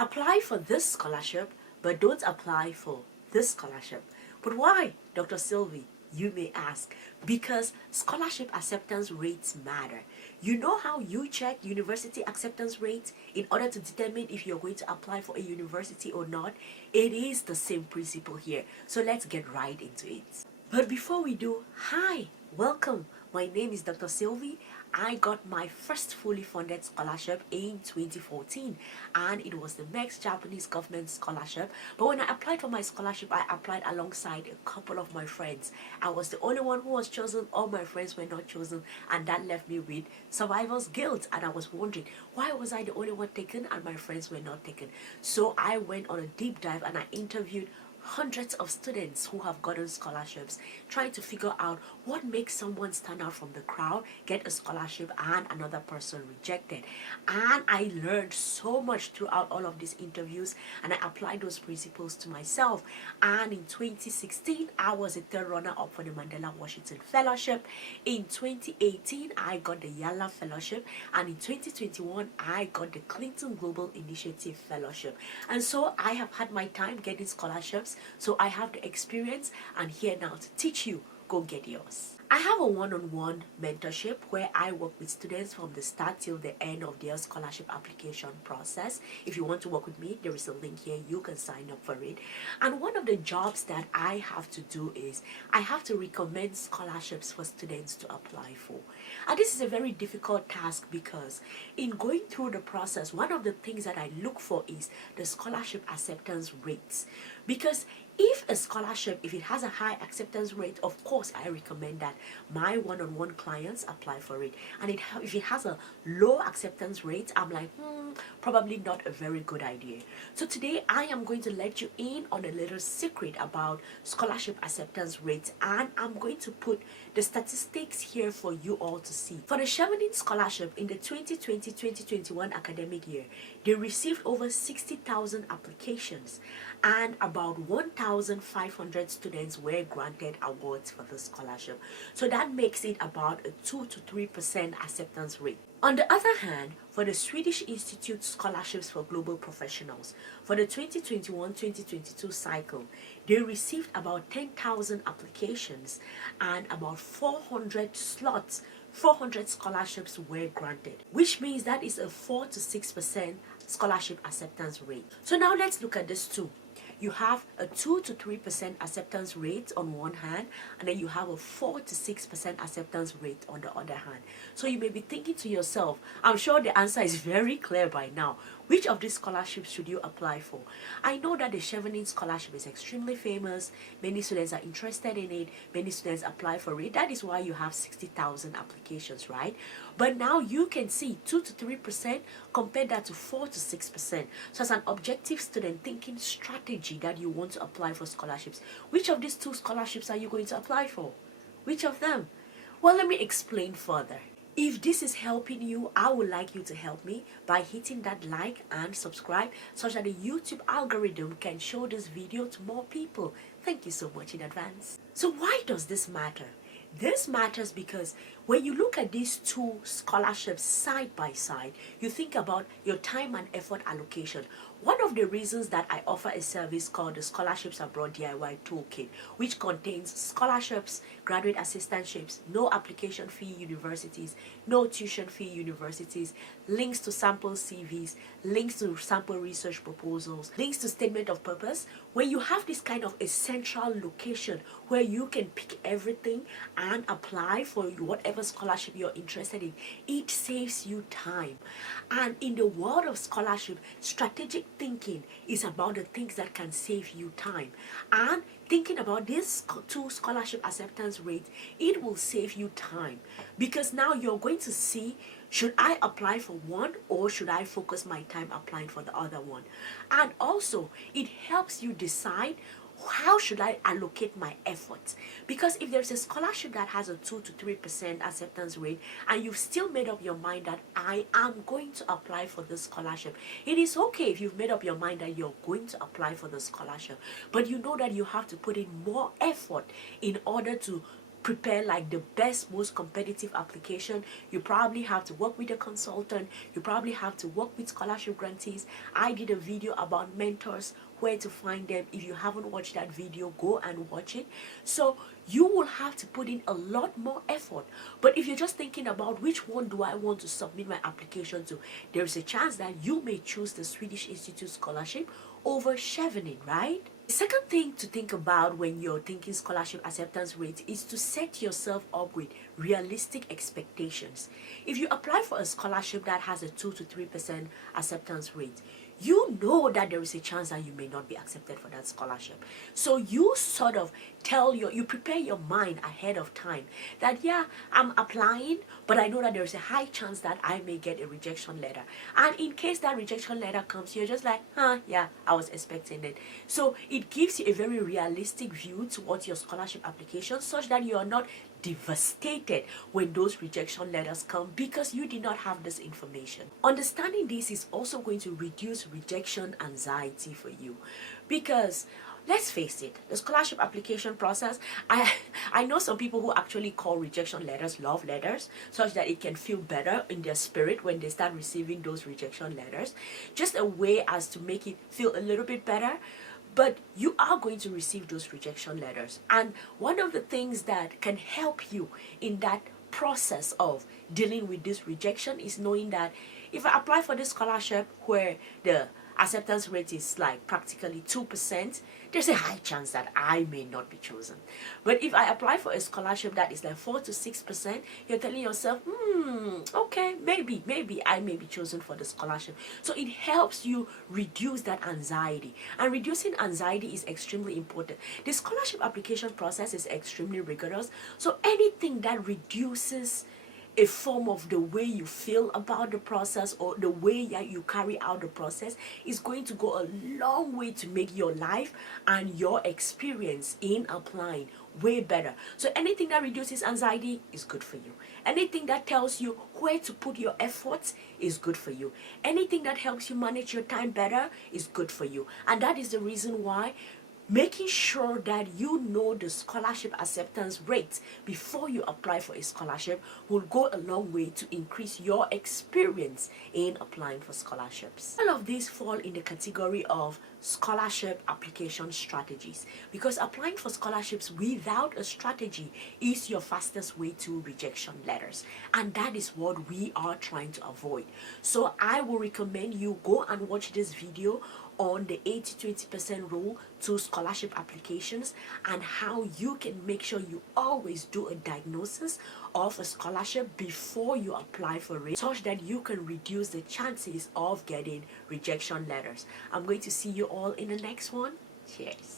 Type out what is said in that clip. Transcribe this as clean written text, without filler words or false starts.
Apply for this scholarship, but don't apply for this scholarship. But why, Dr. Sylvie? You may ask. Because scholarship acceptance rates matter. You know how you check university acceptance rates in order to determine if you're going to apply for a university or not? It is the same principle here. So let's get right into it. But before we do, hi, welcome. My name is Dr. Sylvie. I got my first fully funded scholarship in 2014, and it was the next Japanese government scholarship. But when I applied for my scholarship, I applied alongside a couple of my friends. I was the only one who was chosen. All my friends were not chosen, and that left me with survivor's guilt. And I was wondering, why was I the only one taken and my friends were not taken? So I went on a deep dive and I interviewed hundreds of students who have gotten scholarships, trying to figure out what makes someone stand out from the crowd, get a scholarship, and another person rejected. And I learned so much throughout all of these interviews, and I applied those principles to myself. And in 2016, I was a third runner-up for the Mandela Washington Fellowship. In 2018, I got the Yala Fellowship, and in 2021, I got the Clinton Global Initiative Fellowship. And so I have had my time getting scholarships, so I have the experience and here now to teach you. Go get yours. I have a one-on-one mentorship where I work with students from the start till the end of their scholarship application process. If you want to work with me, there is a link here. You can sign up for it. And one of the jobs that I have to do is I have to recommend scholarships for students to apply for. And this is a very difficult task because in going through the process, one of the things that I look for is the scholarship acceptance rates. Because if a scholarship, if it has a high acceptance rate, of course I recommend that my one-on-one clients apply for it. And if it has a low acceptance rate, I'm like, probably not a very good idea. So today I am going to let you in on a little secret about scholarship acceptance rates, and I'm going to put the statistics here for you all to see. For the Chevening scholarship in the 2020-2021 academic year, they received over 60,000 applications, and about 1,500 students were granted awards for the scholarship. So that makes it about a 2 to 3% acceptance rate. On the other hand, for the Swedish Institute scholarships for global professionals, for the 2021-2022 cycle, they received about 10,000 applications and about 400 slots, 400 scholarships were granted, which means that is a 4 to 6% scholarship acceptance rate. So now let's look at this too. You have a 2 to 3% acceptance rate on one hand, and then you have a 4 to 6% acceptance rate on the other hand. So you may be thinking to yourself, I'm sure the answer is very clear by now. Which of these scholarships should you apply for? I know that the Chevening scholarship is extremely famous. Many students are interested in it. Many students apply for it. That is why you have 60,000 applications, right? But now you can see 2 to 3%, compare that to 4 to 6%. So as an objective student thinking strategy that you want to apply for scholarships, which of these two scholarships are you going to apply for? Which of them? Well, let me explain further. If this is helping you, I would like you to help me by hitting that like and subscribe such that the YouTube algorithm can show this video to more people. Thank you so much in advance. So why does this matter? This matters because when you look at these two scholarships side by side, you think about your time and effort allocation. One of the reasons that I offer a service called the Scholarships Abroad DIY Toolkit, which contains scholarships, graduate assistantships, no application fee universities, no tuition fee universities, links to sample CVs, links to sample research proposals, links to statement of purpose. When you have this kind of a central location where you can pick everything and apply for whatever scholarship you're interested in, it saves you time. And in the world of scholarship, strategic thinking is about the things that can save you time. And thinking about these two scholarship acceptance rates, it will save you time, because now you're going to see, should I apply for one or should I focus my time applying for the other one? And also it helps you decide, how should I allocate my efforts? Because if there's a scholarship that has a 2 to 3% acceptance rate and you've still made up your mind that I am going to apply for this scholarship, it is okay if you've made up your mind that you're going to apply for the scholarship, but you know that you have to put in more effort in order to prepare like the best, most competitive application. You probably have to work with a consultant. You probably have to work with scholarship grantees. I did a video about mentors, where to find them. If you haven't watched that video, go and watch it. So you will have to put in a lot more effort. But if you're just thinking about which one do I want to submit my application to, there is a chance that you may choose the Swedish Institute Scholarship over Chevening, right? The second thing to think about when you're thinking scholarship acceptance rate is to set yourself up with realistic expectations. If you apply for a scholarship that has a 2 to 3% acceptance rate, you know that there is a chance that you may not be accepted for that scholarship. So you sort of you prepare your mind ahead of time that, yeah, I'm applying, but I know that there's a high chance that I may get a rejection letter. And in case that rejection letter comes, you're just like, yeah, I was expecting it. So it gives you a very realistic view towards your scholarship application, such that you are not devastated when those rejection letters come because you did not have this information. Understanding this is also going to reduce rejection anxiety for you, because let's face it, the scholarship application process, I know some people who actually call rejection letters love letters, such that it can feel better in their spirit when they start receiving those rejection letters, just a way as to make it feel a little bit better. But you are going to receive those rejection letters. And one of the things that can help you in that process of dealing with this rejection is knowing that if I apply for this scholarship where the acceptance rate is like practically 2%, there's a high chance that I may not be chosen. But if I apply for a scholarship that is like 4 to 6%, you're telling yourself, okay, maybe I may be chosen for the scholarship. So it helps you reduce that anxiety. And reducing anxiety is extremely important. The scholarship application process is extremely rigorous. So anything that reduces a form of the way you feel about the process, or the way that you carry out the process, is going to go a long way to make your life and your experience in applying way better. So anything that reduces anxiety is good for you. Anything that tells you where to put your efforts is good for you. Anything that helps you manage your time better is good for you. And that is the reason why making sure that you know the scholarship acceptance rate before you apply for a scholarship will go a long way to increase your experience in applying for scholarships. All of these fall in the category of scholarship application strategies, because applying for scholarships without a strategy is your fastest way to rejection letters, and that is what we are trying to avoid. So I will recommend you go and watch this video on the 80-20% rule to scholarship applications, and how you can make sure you always do a diagnosis of a scholarship before you apply for it, such that you can reduce the chances of getting rejection letters. I'm going to see you all in the next one. Cheers.